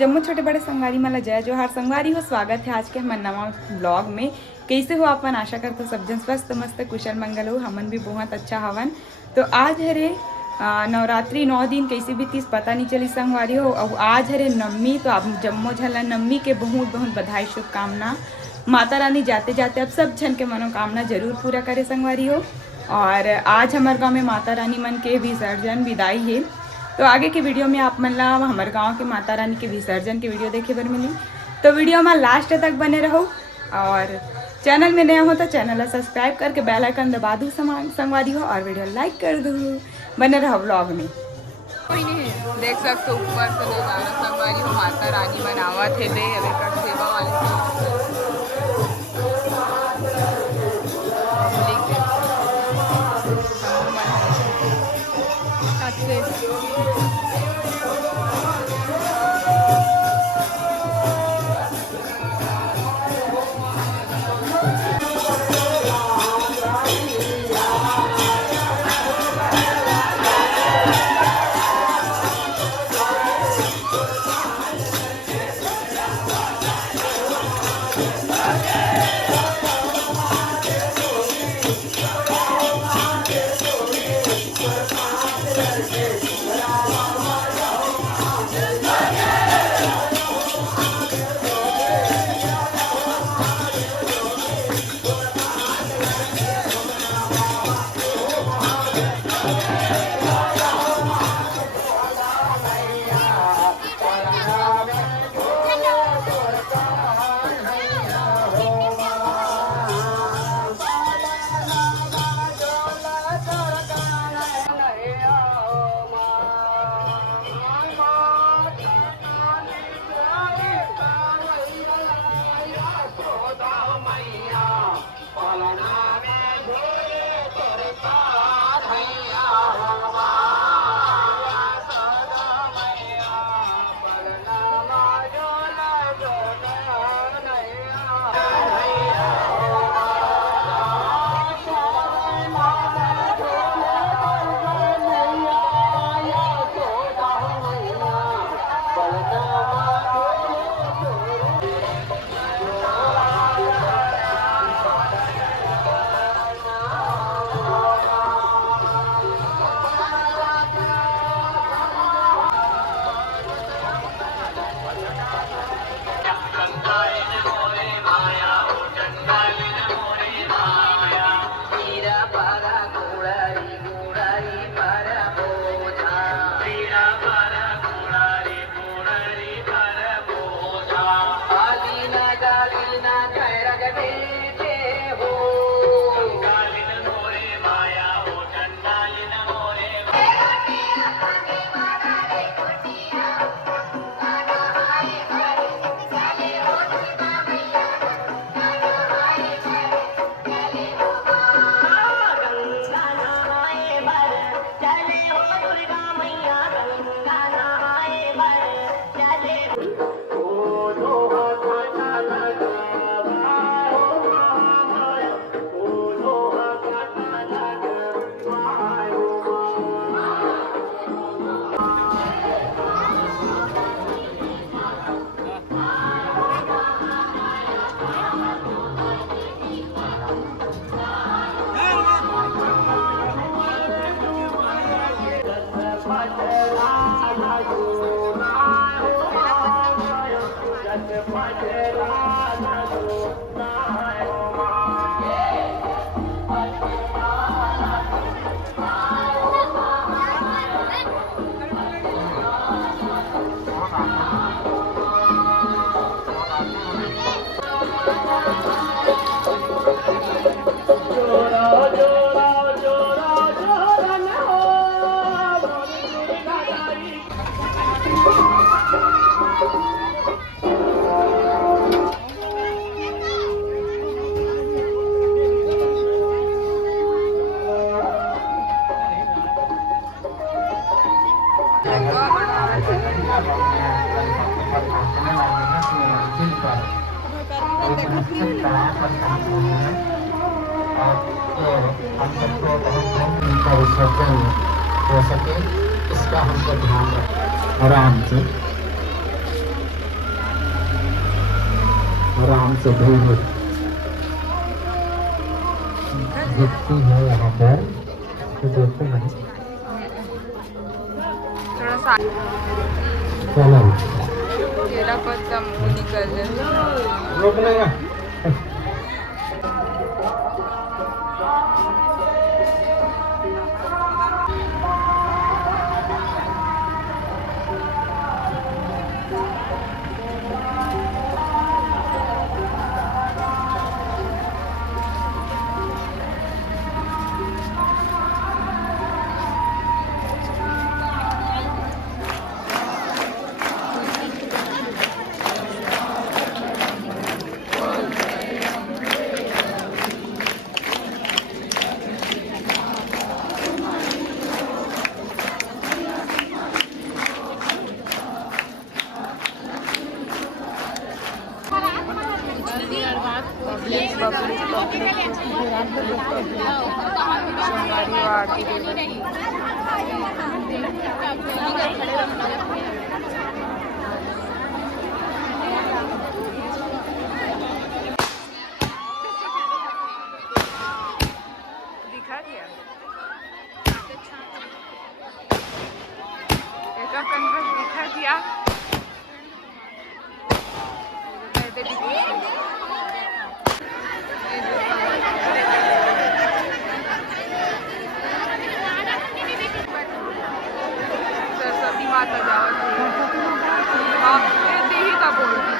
जम्मू छोटे बड़े संगवारी मला जय जोहार संगवारी हो। स्वागत है आज के हमारे नवा ब्लॉग में। कैसे हो अपन? आशा करते हो सब जन स्वस्थ मस्त कुशल मंगल हो। हमन भी बहुत अच्छा हवन। तो आज हरे नवरात्रि 9 दिन कैसे भी तीस पता नहीं चली संगवारी हो। और आज हरे नवमी, तो आप जम्मो झला नवमी के बहुत बहुत बधाई शुभकामना। माता रानी जाते जाते अब सब जन के मनोकामना जरूर पूरा करे संगवारी हो। और आज हमारे गाँव में माता रानी मन के विसर्जन विदाई है। तो आगे की वीडियो में आप मन ला हमारे गांव के माता रानी के विसर्जन की वीडियो देखे बर मिली। तो वीडियो में लास्ट तक बने रहो। और चैनल में नया हो तो चैनल सब्सक्राइब करके बेल आइकन दबा दो संगवारी हो। और वीडियो लाइक कर दो। बने रहो ब्लॉग में। कोई नहीं देख सकते ऊपर से नजारा संगवारी हो। माता रानी मनावा थे दे अबे कर सेवा वाले हो सके इसका हमको ध्यान रखना आराम से। आराम से भीड़ दिखती है यहाँ पर, तो देखते हैं। थोड़ा सा चलो केला पत्ता मुंह निकल जाए। रोक लेगा। सोमवारी आरती दिखा दिया एका कन्वर्स दिखा दिया सरस्वती माता जावत है। हाँ, ये देही का बोल